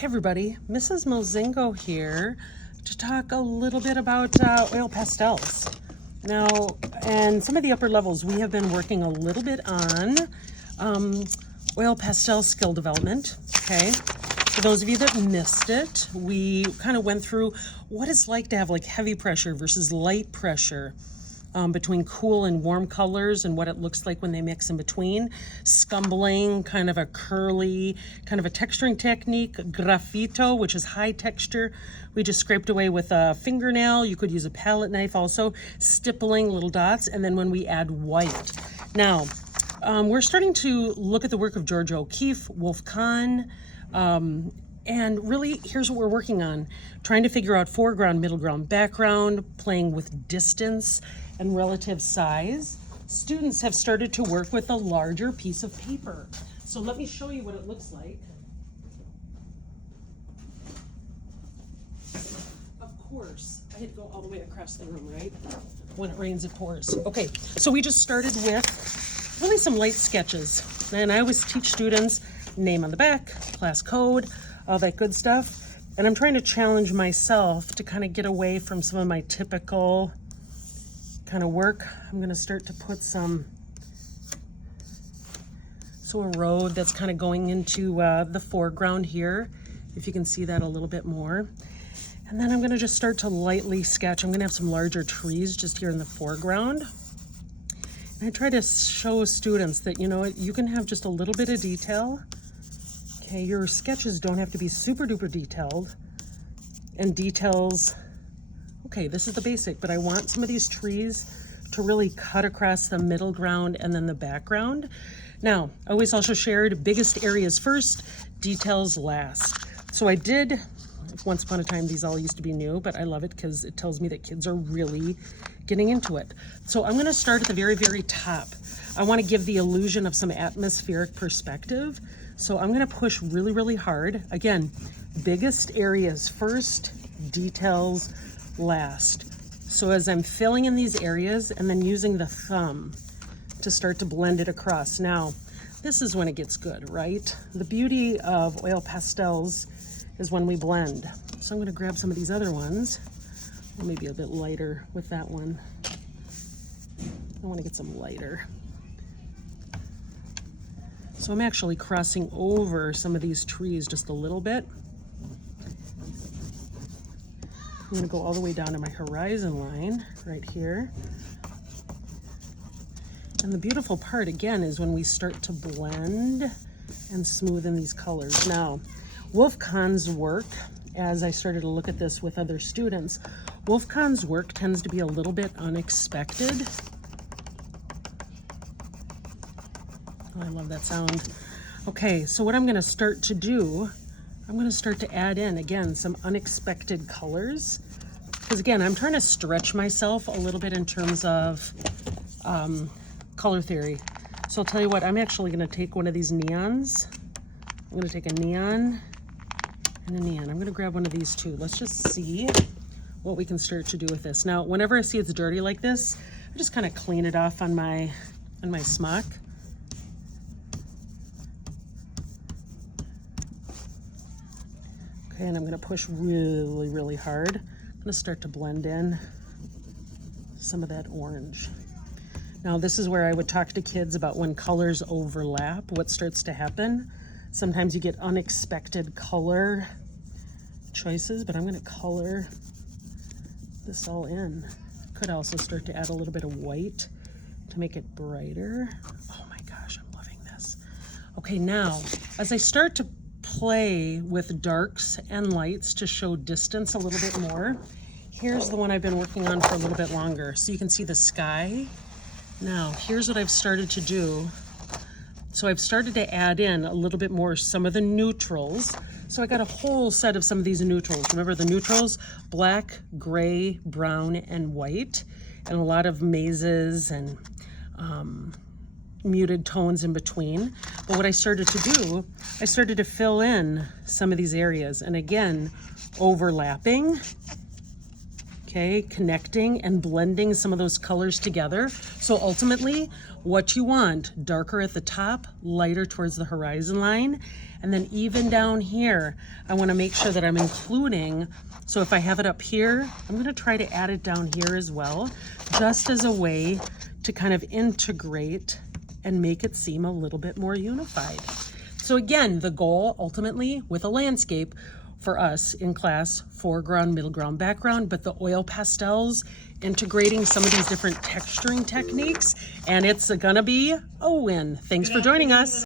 Hey everybody, Mrs. Mozingo here to talk a little bit about oil pastels. Now, and some of the upper levels, we have been working a little bit on oil pastel skill development, okay? For those of you that missed it, we kind of went through what it's like to have like heavy pressure versus light pressure between cool and warm colors and what it looks like when they mix in between. Scumbling, kind of a curly, kind of a texturing technique. Graffito, which is high texture. We just scraped away with a fingernail. You could use a palette knife also. Stippling, little dots. And then when we add white. Now, we're starting to look at the work of George O'Keeffe, Kahn, and really, here's what we're working on. Trying to figure out foreground, middle ground, background, playing with distance and relative size. Students have started to work with a larger piece of paper. So let me show you what it looks like. Of course, I had to go all the way across the room, right? When it rains, it pours. Okay, so we just started with really some light sketches. And I always teach students name on the back, class code, all that good stuff. And I'm trying to challenge myself to kind of get away from some of my typical kind of work. I'm going to start to put a road that's kind of going into the foreground here, if you can see that a little bit more. And then I'm going to just start to lightly sketch. I'm going to have some larger trees just here in the foreground. And I try to show students that, you know, you can have just a little bit of detail. Okay, your sketches don't have to be super duper detailed. And details, okay, this is the basic, but I want some of these trees to really cut across the middle ground and then the background. Now, I always also shared biggest areas first, details last. So I did, once upon a time, these all used to be new, but I love it because it tells me that kids are really getting into it. So I'm gonna start at the very, very top. I wanna give the illusion of some atmospheric perspective. So I'm gonna push really, really hard. Again, biggest areas first, details last. So as I'm filling in these areas and then using the thumb to start to blend it across. Now, this is when it gets good, right? The beauty of oil pastels is when we blend. So I'm gonna grab some of these other ones. Maybe a bit lighter with that one. I wanna get some lighter. So I'm actually crossing over some of these trees just a little bit. I'm gonna go all the way down to my horizon line right here. And the beautiful part again is when we start to blend and smoothen these colors. Now, Kahn's work, as I started to look at this with other students, Kahn's work tends to be a little bit unexpected. Oh, I love that sound. Okay, so what I'm gonna start to do, I'm gonna start to add in, again, some unexpected colors. Because again, I'm trying to stretch myself a little bit in terms of color theory. So I'll tell you what, I'm actually gonna take one of these neons. I'm gonna take a neon and a neon. I'm gonna grab one of these too. Let's just see what we can start to do with this. Now, whenever I see it's dirty like this, I just kind of clean it off on my smock. Okay, and I'm gonna push really, really hard. I'm gonna start to blend in some of that orange. Now, this is where I would talk to kids about when colors overlap, what starts to happen. Sometimes you get unexpected color choices, but I'm gonna color this all in. Could also start to add a little bit of white to make it brighter. Oh my gosh, I'm loving this. Okay, now, as I start to play with darks and lights to show distance a little bit more, here's the one I've been working on for a little bit longer. So you can see the sky. Now, here's what I've started to do. So I've started to add in a little bit more some of the neutrals. So I got a whole set of some of these neutrals. Remember the neutrals? Black, gray, brown, and white. And a lot of mazes and muted tones in between. But what I started to do, I started to fill in some of these areas. And again, overlapping, okay, connecting and blending some of those colors together. So ultimately, what you want, darker at the top, lighter towards the horizon line, And then even down here, I want to make sure that I'm including, so if I have it up here, I'm going to try to add it down here as well, just as a way to kind of integrate and make it seem a little bit more unified. So again, the goal ultimately with a landscape for us in class, foreground, middle ground, background, but the oil pastels, integrating some of these different texturing techniques, and it's gonna be a win. Thanks for joining us.